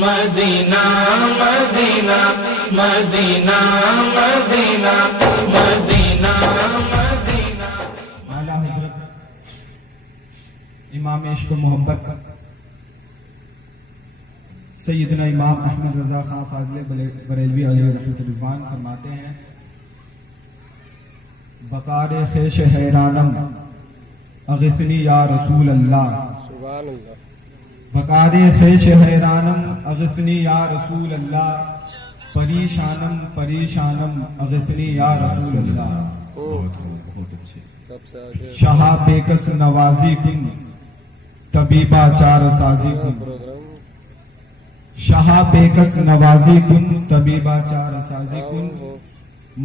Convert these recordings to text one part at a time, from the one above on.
مدینہ مدینہ مدینہ مدینہ مدینہ مدینہ. اعلیٰ حضرت امام عشق و محبت سیدنا امام احمد رضا خان فاضل بریلوی علیہ رحمۃ رضوان فرماتے ہیں: بقار خیش حیرانم اغثنی یا رسول اللہ. سبحان اللہ. بقار خیش حیرانم اغثنی یا رسول اللہ، پریشانم پریشانم اغثنی یا رسول اللہ. شاہ بیکس نوازی کن طبیبہ چار سازی کن. شاہ بیکس نوازی کن طبیبہ چار سازی کن،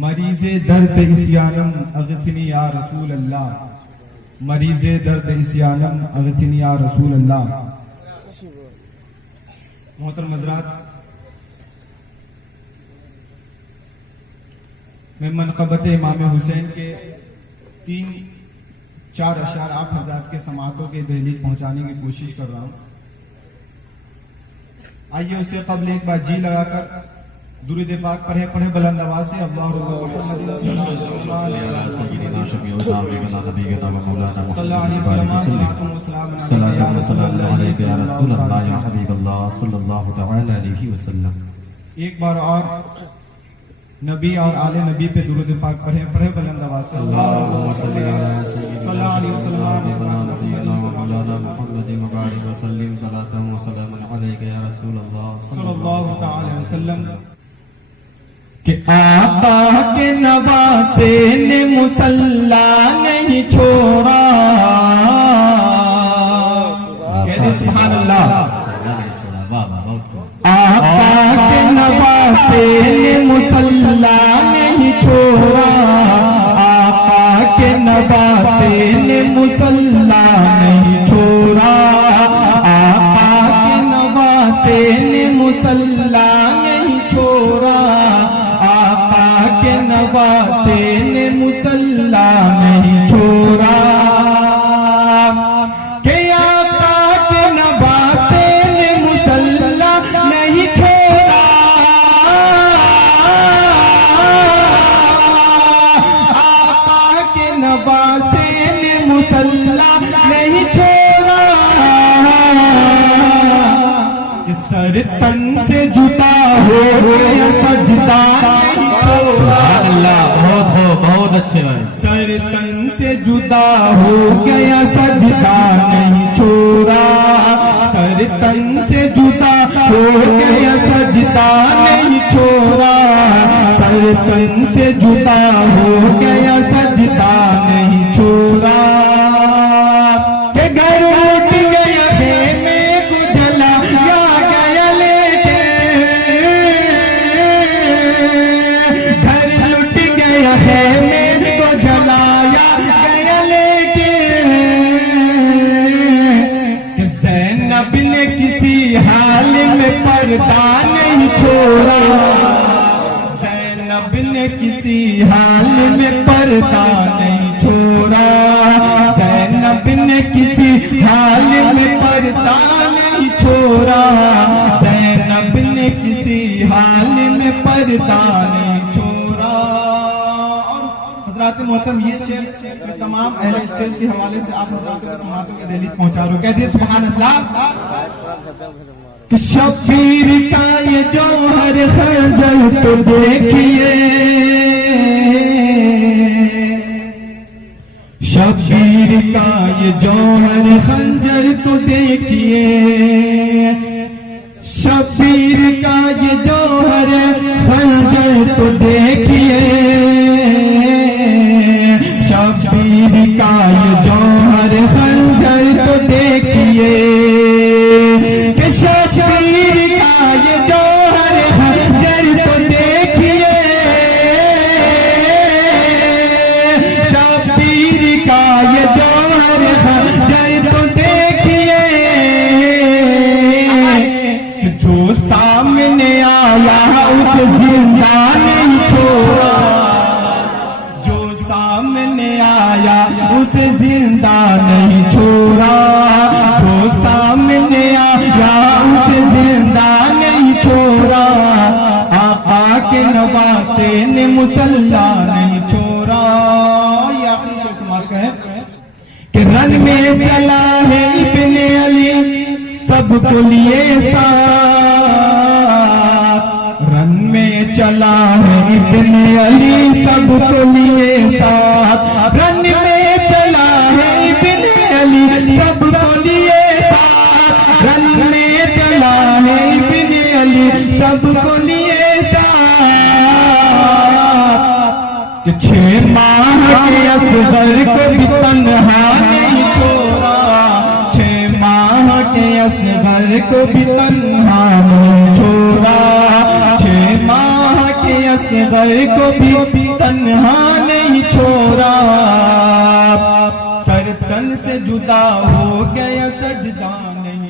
مریض درد اسیانم اغثنی یا رسول اللہ. مریض درد اسیانم اغثنی یا رسول اللہ. محترم حضرات، میں منقبت امام حسین کے 3-4 اشعار آپ حضرات کے سماعتوں کے دہلی پہنچانے کی کوشش کر رہا ہوں. آئیے اسے قبل ایک بار جی لگا کر درود پاک پڑھے بلند آواز سے. ایک بار اور نبی اور آل نبی پہ درود پاک پڑھے بلند آواز سے. کہ آقا کے نواسے نے مصلی نہیں چھوڑا. کہہ دے سبحان اللہ. آقا کے نواسے نے مصلی نہیں چھوڑا. آقا کے نواسے نے مصلی نہیں چھوڑا. آقا کے نواسے نے مصلی نہیں چھوڑا. آقا کے نواسے نے مصلی نہیں چھوڑا. کہ آقا کے نواسے نے مصلی نہیں چھوڑا. آقا کے نواسے نے مصلی نہیں چھوڑا. کہ سر تن سے جدا ہو گیا سجدہ نہیں چھوڑا. بہت اچھے بھائی. سر تن سے جدا ہو گیا سجدہ نہیں چھوڑا. سر تن سے جدا ہو گیا سجدہ نہیں چھوڑا. سر تن سے جدا ہو گیا سجدہ نہیں چھوڑا. کہ گھر اٹھ گیا خیمے کو جلایا گیا لیکن گھر لٹ گیا خیمے کو جلایا گیا لیکن کہ زینب نے کسی حال میں پردہ نہیں چھوڑا. زینب نے کسی حال میں پردہ نہیں چھوڑا. زینب نے کسی حال میں پردہ نہیں چھوڑا. زینب نے کسی حال میں پردہ نہیں چھوڑا. اور حضرات محترم، یہ شعر میں تمام اہل اسٹیج کے حوالے سے آپ حضرات کے سماعتوں کے دہلیز پہنچا رہا ہوں. کہہ دیے سبحان اللہ. کہ شبیر کا یہ جوہر خنجر تو دیکھیے. شبیر کا یہ جوہر خنجر تو دیکھیے. شبیر کا یہ جوہر خنجر تو دیکھیے. شبیر کا یہ جوہر خنجر تو دیکھیے. کہ شبیر کا یہ جوہر خنجر تو دیکھیے. شبیر کا یہ جوہر خنجر تو دیکھیے. جو سامنے آیا اسے زندہ نہیں چھوڑا. جو سامنے آیا اسے زندہ نہیں چھوڑا. جو نواسے نے مسلح نہیں چھوڑا. یہ اپنی سے استعمال کا ہے کہ رن میں چلا ہے ابن علی سب کو لیے ساتھ. رن میں چلا ہے ابن علی سب کو لیے ساتھ. رن میں چلا ہے ابن علی سب کو لیے ساتھ. رن میں چلا ہے ابن علی سب کو لیے ساتھ. کہ 6 ماہ کے اصغر کو بھی تنہا نہیں چھوڑا. 6 ماہ کے اصغر کو بھی تنہا نہیں چھوڑا. 6 ماہ کے اصغر کو بھی تنہا نہیں چھوڑا. سر تن سے جدا ہو گیا سجدہ نہیں